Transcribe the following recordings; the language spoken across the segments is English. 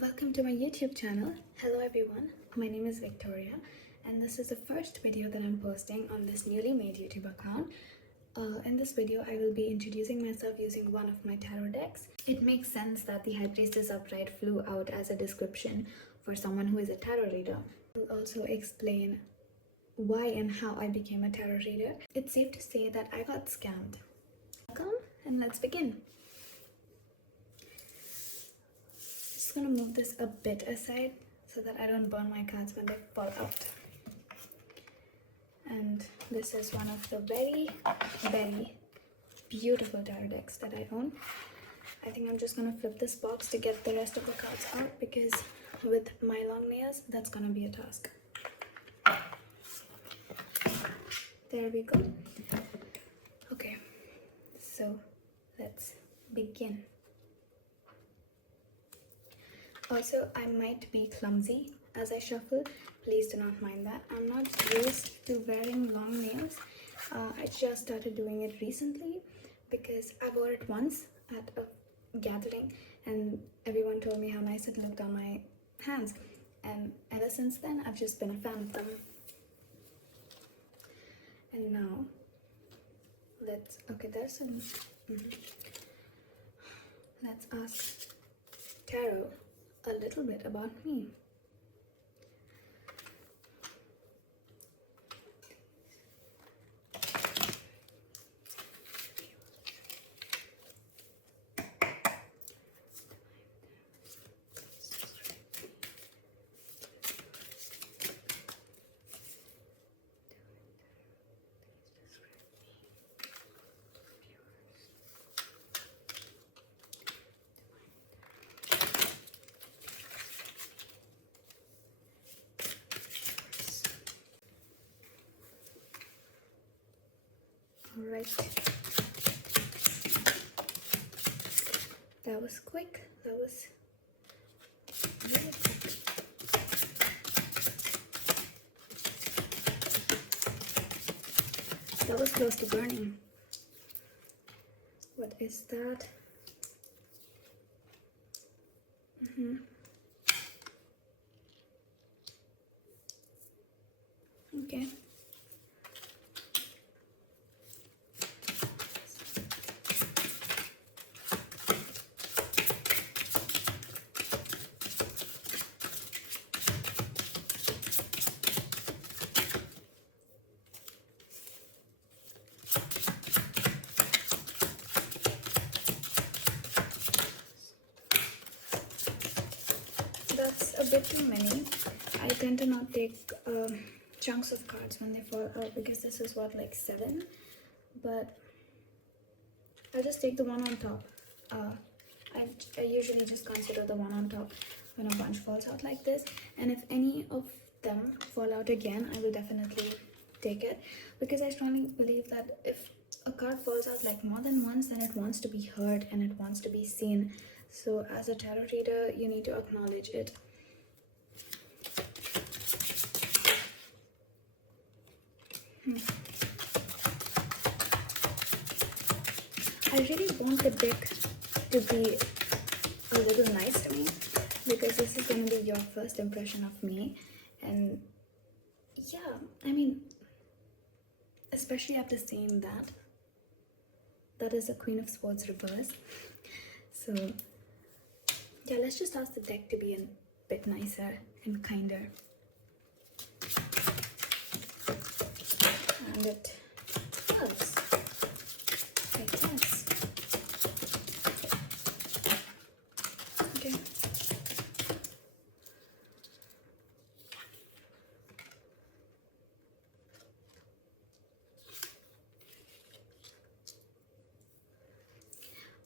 Welcome to my YouTube channel. Hello everyone, my name is Victoria and this is the first video that I'm posting on this newly made YouTube account. In this video, I will be introducing myself using one of my tarot decks. It makes sense that the High Priestess Upright flew out as a description for someone who is a tarot reader. I'll also explain why and how I became a tarot reader. It's safe to say that I got scammed. Welcome and let's begin. Just gonna move this a bit aside so that I don't burn my cards when they fall out. And this is one of the very beautiful tarot decks that I own. I think I'm just gonna flip this box to get the rest of the cards out because with my long nails, that's gonna be a task. There we go. Okay, so let's begin. Also, I might be clumsy as I shuffle. Please do not mind that. I'm not used to wearing long nails. I just started doing it recently because I wore it once at a gathering and everyone told me how nice it looked on my hands. And ever since then, I've just been a fan of them. And now, let's ask Tarot a little bit about me. All right. That was quick. That was really quick. That was close to burning. What is that? Okay. That's a bit too many. I tend to not take chunks of cards when they fall out because this is what, like 7, but I'll just take the one on top. I usually just consider the one on top when a bunch falls out like this, and if any of them fall out again, I will definitely take it because I strongly believe that if a card falls out like more than once, then it wants to be heard and it wants to be seen. So as a tarot reader, you need to acknowledge it. I really want the deck to be a little nice to me because this is going to be your first impression of me. And yeah, I mean, especially after seeing that is a Queen of Swords reverse. So yeah, let's just ask the deck to be a bit nicer and kinder. And it does, I guess. Okay.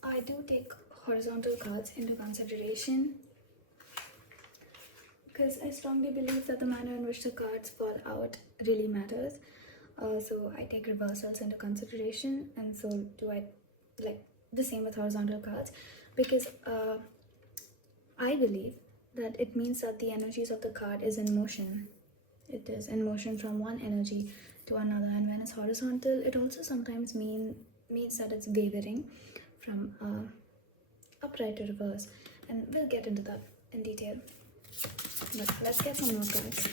I do take horizontal cards into consideration because I strongly believe that the manner in which the cards fall out really matters. So I take reversals into consideration, and so do I, like the same with horizontal cards, because I believe that it means that the energies of the card is in motion. It is in motion from one energy to another, and when it's horizontal, it also sometimes means that it's wavering from upright to reverse, and we'll get into that in detail. But let's get some more cards.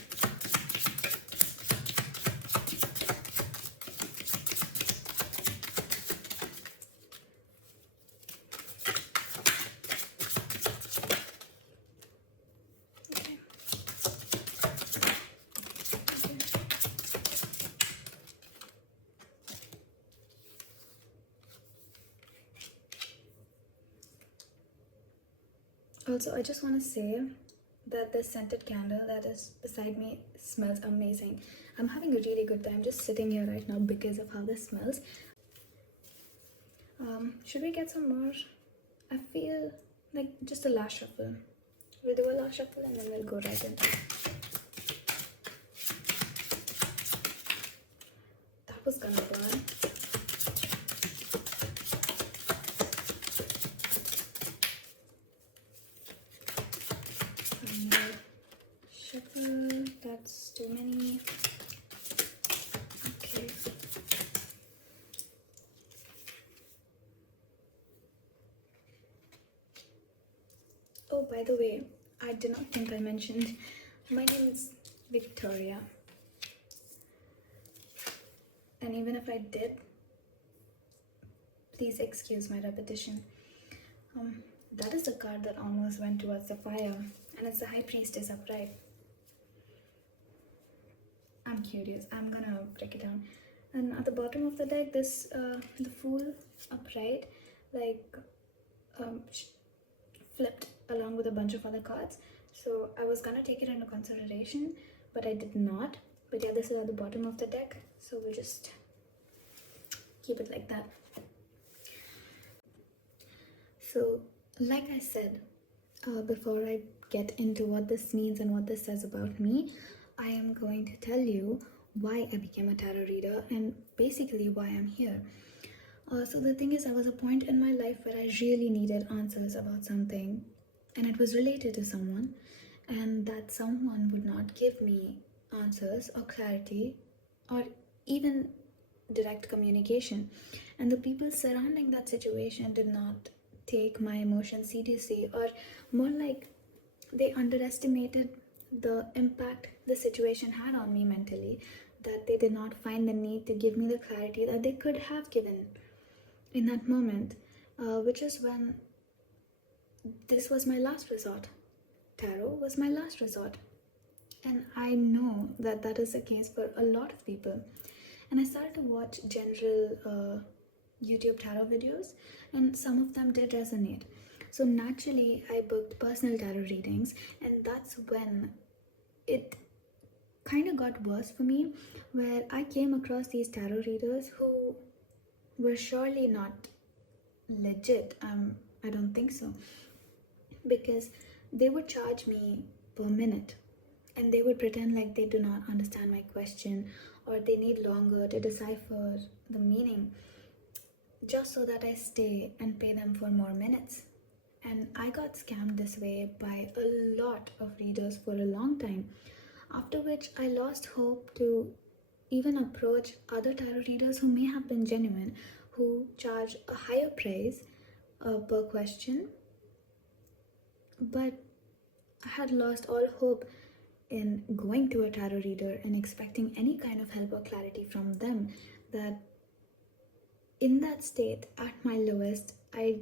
Also, I just want to say that this scented candle that is beside me smells amazing. I'm having a really good time just sitting here right now because of how this smells. Should we get some more? I feel like just a last shuffle. We'll do a last shuffle and then we'll go right in. That was gonna burn. Shuffle, that's too many. Okay. Oh, by the way, I did not think I mentioned my name is Victoria. And even if I did, please excuse my repetition. That is the card that almost went towards the fire, and it's the High Priestess upright. I'm curious. I'm gonna break it down. And at the bottom of the deck, this the Fool upright, like flipped along with a bunch of other cards. So I was gonna take it into consideration, but I did not. But yeah, this is at the bottom of the deck, so we'll just keep it like that. So, like I said, before I get into what this means and what this says about me, I am going to tell you why I became a tarot reader and basically why I'm here. So the thing is, I was a point in my life where I really needed answers about something, and it was related to someone, and that someone would not give me answers or clarity or even direct communication. And the people surrounding that situation did not take my emotions seriously, or more like they underestimated the impact the situation had on me mentally, that they did not find the need to give me the clarity that they could have given in that moment, which is when this was my last resort. Tarot was my last resort. And I know that that is the case for a lot of people. And I started to watch general YouTube tarot videos, and some of them did resonate. So naturally, I booked personal tarot readings, and that's when it kind of got worse for me, where I came across these tarot readers who were surely not legit. I don't think so, because they would charge me per minute, and they would pretend like they do not understand my question or they need longer to decipher the meaning, just so that I stay and pay them for more minutes. And I got scammed this way by a lot of readers for a long time, after which I lost hope to even approach other tarot readers who may have been genuine, who charge a higher price per question. But I had lost all hope in going to a tarot reader and expecting any kind of help or clarity from them, that in that state, at my lowest, I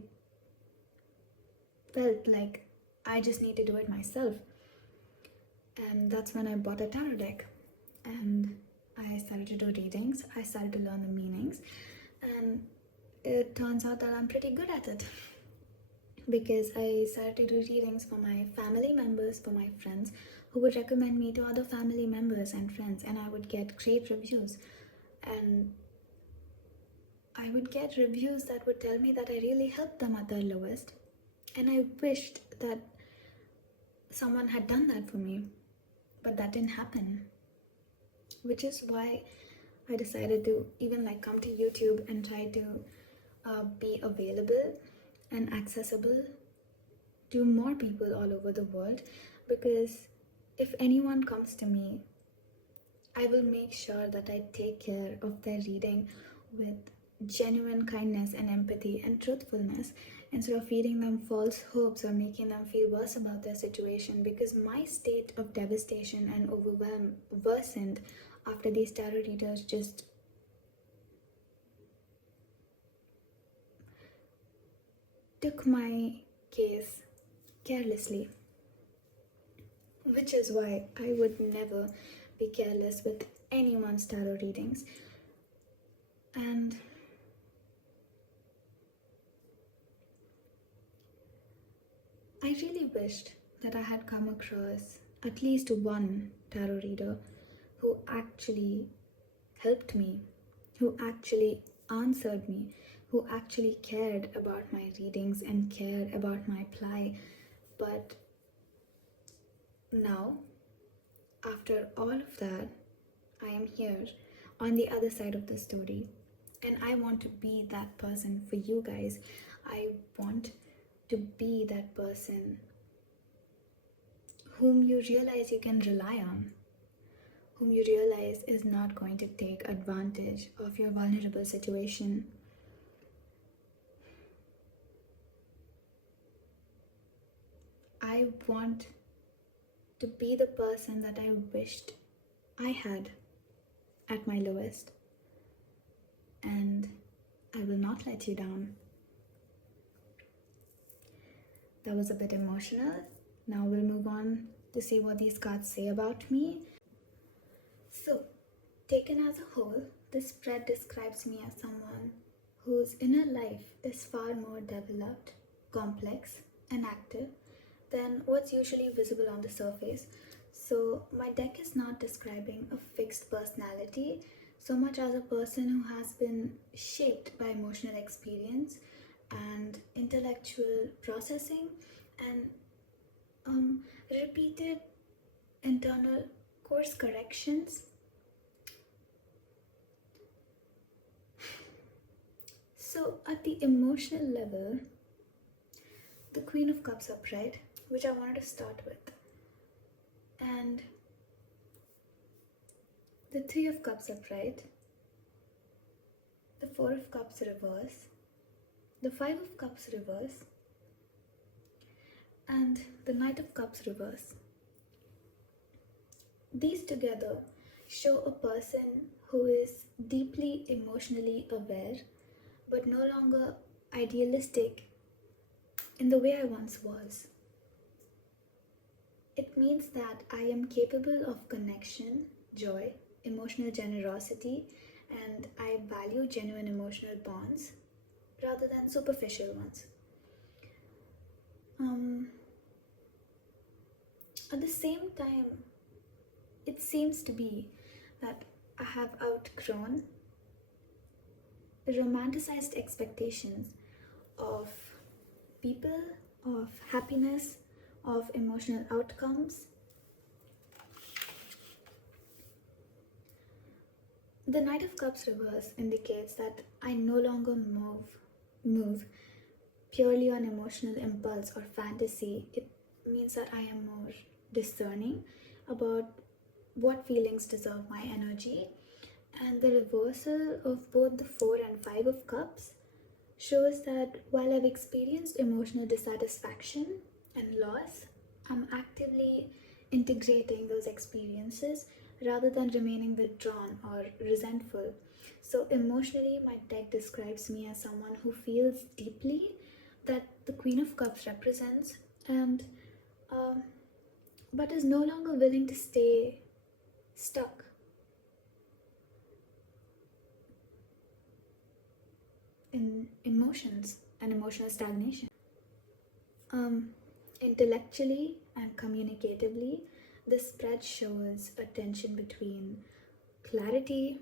felt like I just need to do it myself. And that's when I bought a tarot deck, and I started to do readings. I started to learn the meanings, and it turns out that I'm pretty good at it, because I started to do readings for my family members, for my friends, who would recommend me to other family members and friends, and I would get great reviews. And I would get reviews that would tell me that I really helped them at their lowest, and I wished that someone had done that for me, but that didn't happen. Which is why I decided to even come to YouTube and try to be available and accessible to more people all over the world, because if anyone comes to me, I will make sure that I take care of their reading with genuine kindness and empathy and truthfulness, instead of feeding them false hopes or making them feel worse about their situation, because my state of devastation and overwhelm worsened after these tarot readers just took my case carelessly, which is why I would never be careless with anyone's tarot readings. And I really wished that I had come across at least one tarot reader who actually helped me, who actually answered me, who actually cared about my readings and cared about my plight. But now, after all of that, I am here on the other side of the story, and I want to be that person for you guys. I want to be that person whom you realize you can rely on, whom you realize is not going to take advantage of your vulnerable situation. I want to be the person that I wished I had at my lowest, and I will not let you down. That was a bit emotional. Now we'll move on to see what these cards say about me. So, taken as a whole, this spread describes me as someone whose inner life is far more developed, complex, and active than what's usually visible on the surface. So, my deck is not describing a fixed personality so much as a person who has been shaped by emotional experience and intellectual processing and repeated internal course corrections. So, at the emotional level, the Queen of Cups upright, which I wanted to start with, and the Three of Cups upright, the Four of Cups reverse, the Five of Cups reverse, and the Knight of Cups reverse. These together show a person who is deeply emotionally aware but no longer idealistic in the way I once was. It means that I am capable of connection, joy, emotional generosity, and I value genuine emotional bonds rather than superficial ones. At the same time, it seems to be that I have outgrown romanticized expectations of people, of happiness, of emotional outcomes. The Knight of Cups reverse indicates that I no longer move purely on emotional impulse or fantasy. It means that I am more discerning about what feelings deserve my energy. And the reversal of both the Four and Five of Cups shows that while I've experienced emotional dissatisfaction and loss, I'm actively integrating those experiences rather than remaining withdrawn or resentful. So, emotionally, my deck describes me as someone who feels deeply that the Queen of Cups represents, and but is no longer willing to stay stuck in emotions and emotional stagnation. Intellectually and communicatively, this spread shows a tension between clarity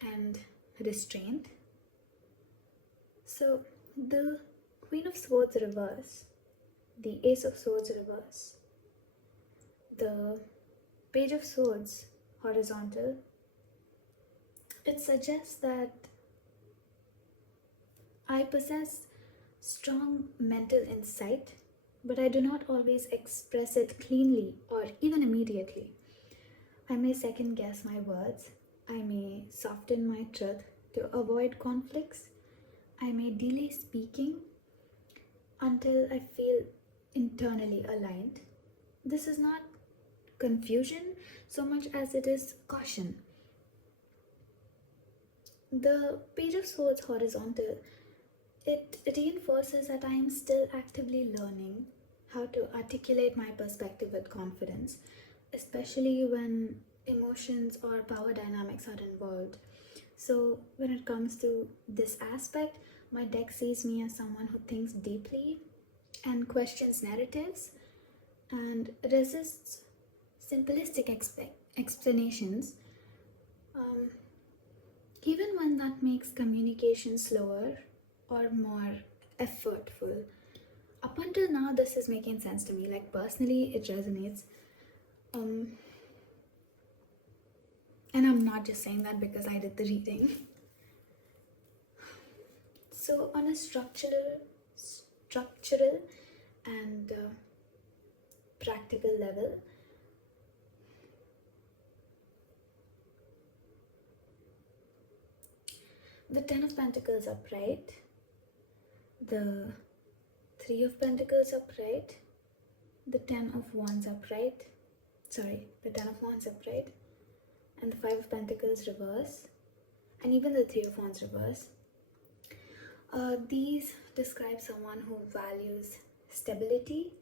and restraint. So, the Queen of Swords reverse, the Ace of Swords reverse, the Page of Swords horizontal, it suggests that I possess strong mental insight, but I do not always express it cleanly or even immediately. I may second guess my words, I may soften my truth to avoid conflicts, I may delay speaking, until I feel internally aligned. This is not confusion so much as it is caution. The Page of Swords horizontal, it reinforces that I am still actively learning how to articulate my perspective with confidence, especially when emotions or power dynamics are involved. So, when it comes to this aspect, my deck sees me as someone who thinks deeply and questions narratives and resists simplistic explanations, um, even when that makes communication slower or more effortful. Up until now, this is making sense to me. Like, personally, it resonates. Um, and I'm not just saying that because I did the reading. So, on a structural and practical level, the Ten of Pentacles upright, the Three of Pentacles upright, the Ten of Wands upright, the Ten of Wands upright, and the Five of Pentacles reverse, and even the Three of Wands reverse. These describe someone who values stability,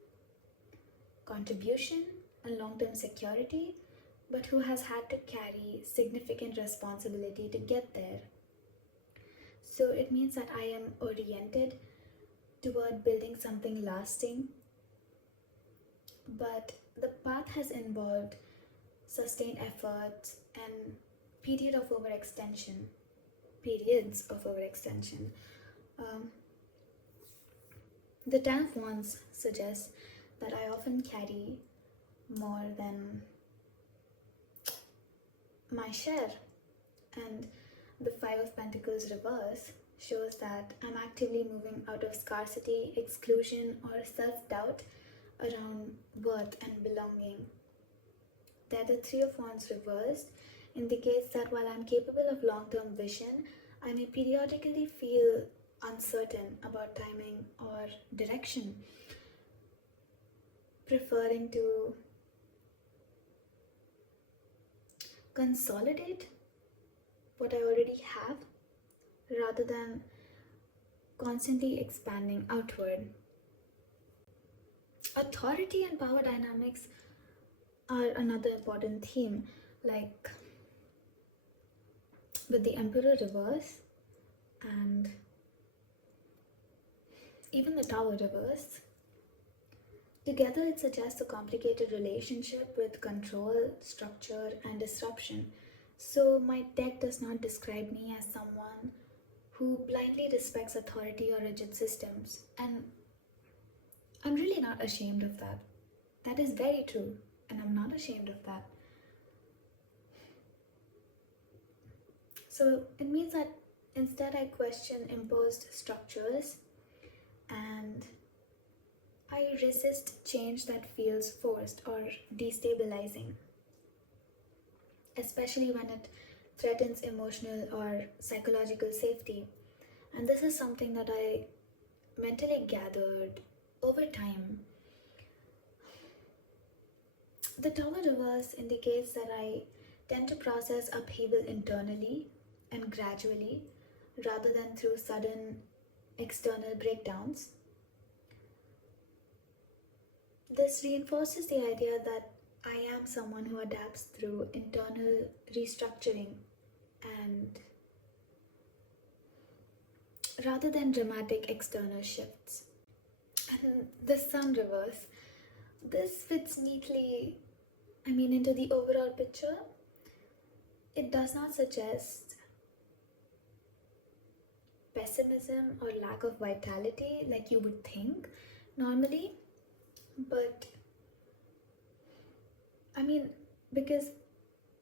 contribution, and long term security, but who has had to carry significant responsibility to get there. So it means that I am oriented toward building something lasting, but the path has involved sustained efforts and periods of overextension. Um, the Ten of Wands suggests that I often carry more than my share, and the Five of Pentacles reverse shows that I'm actively moving out of scarcity, exclusion, or self doubt around worth and belonging. That the Three of Wands reversed indicates that while I'm capable of long term vision, I may periodically feel uncertain about timing or direction, preferring to consolidate what I already have rather than constantly expanding outward. Authority and power dynamics are another important theme, like with the Emperor reverse and even the Tower reverse. Together, it suggests a complicated relationship with control, structure, and disruption. So, my deck does not describe me as someone who blindly respects authority or rigid systems, and I'm really not ashamed of that. That is very true, and I'm not ashamed of that. So, it means that instead I question imposed structures and I resist change that feels forced or destabilizing, especially when it threatens emotional or psychological safety. And this is something that I mentally gathered over time. The Tower reverse indicates that I tend to process upheaval internally and gradually rather than through sudden external breakdowns. This reinforces the idea that I am someone who adapts through internal restructuring and rather than dramatic external shifts. And the Sun reverse, this fits neatly, into the overall picture. It does not suggest pessimism or lack of vitality like you would think normally, but because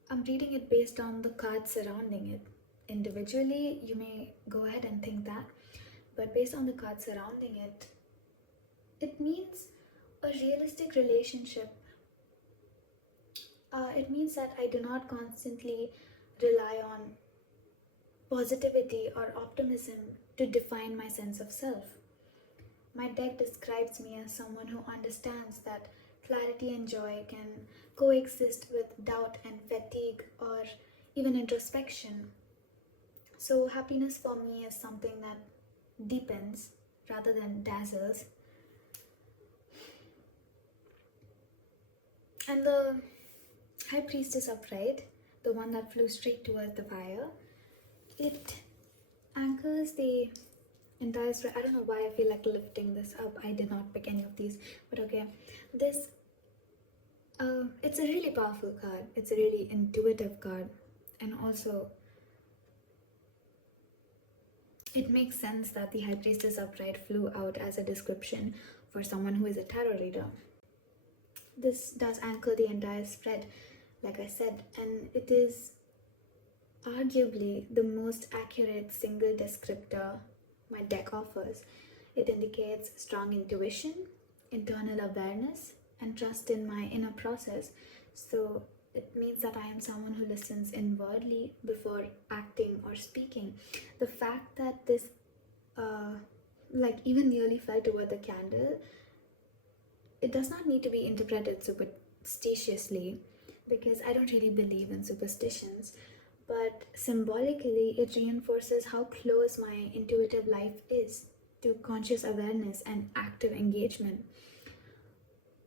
I'm reading it based on the cards surrounding it. Individually, you may go ahead and think that, but based on the cards surrounding it, it means a realistic relationship. It means that I do not constantly rely on positivity or optimism to define my sense of self. My deck describes me as someone who understands that clarity and joy can coexist with doubt and fatigue or even introspection. So, happiness for me is something that deepens rather than dazzles. And the High Priestess upright, the one that flew straight towards the fire, it anchors the entire story. I don't know why I feel like lifting this up. I did not pick any of these, but okay. This it's a really powerful card. It's a really intuitive card, and also it makes sense that the High Priestess upright flew out as a description for someone who is a tarot reader. This does anchor the entire spread, like I said, and it is arguably the most accurate single descriptor my deck offers. It indicates strong intuition, internal awareness, and trust in my inner process. So it means that I am someone who listens inwardly before acting or speaking. The fact that this, even nearly fell toward the candle, it does not need to be interpreted superstitiously because I don't really believe in superstitions, but symbolically, it reinforces how close my intuitive life is to conscious awareness and active engagement.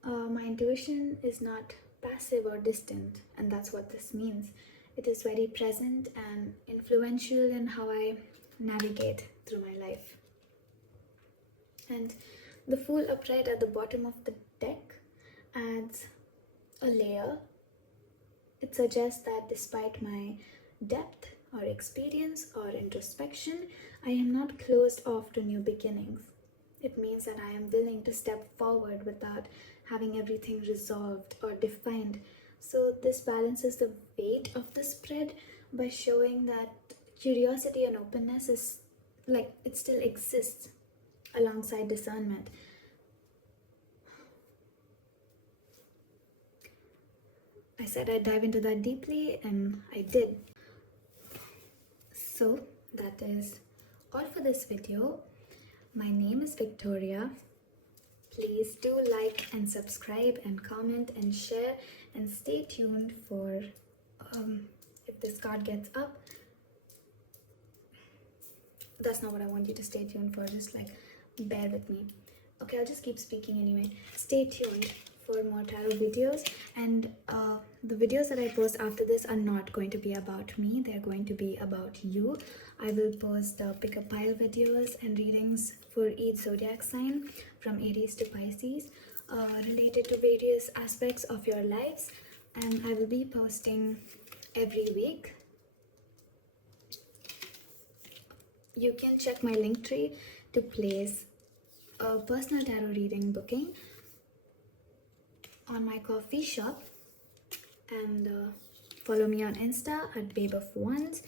My intuition is not passive or distant, and that's what this means. It is very present and influential in how I navigate through my life. And the Fool upright at the bottom of the deck adds a layer. It suggests that despite my depth or experience or introspection, I am not closed off to new beginnings. It means that I am willing to step forward without having everything resolved or defined. So, this balances the weight of the spread by showing that curiosity and openness is like it still exists alongside discernment. I said I'd dive into that deeply, and I did. So, that is all for this video. My name is Victoria. Please do like and subscribe and comment and share, and stay tuned for if this card gets up. That's not what I want you to stay tuned for, just like bear with me. Okay, I'll just keep speaking anyway. Stay tuned for more tarot videos, and the videos that I post after this are not going to be about me, they're going to be about you. I will post pick a pile videos and readings for each zodiac sign from Aries to Pisces, related to various aspects of your lives, and I will be posting every week. You can check my link tree to place a personal tarot reading booking on my coffee shop, and follow me on Insta at Babe of Wands.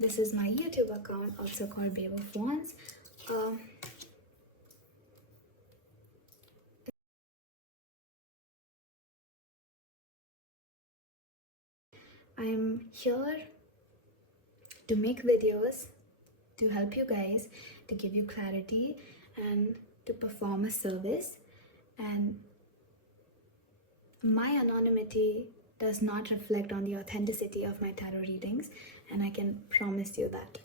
This is my YouTube account, also called Babe of Wands. I'm here to make videos to help you guys, to give you clarity, and to perform a service. And my anonymity does not reflect on the authenticity of my tarot readings, and I can promise you that.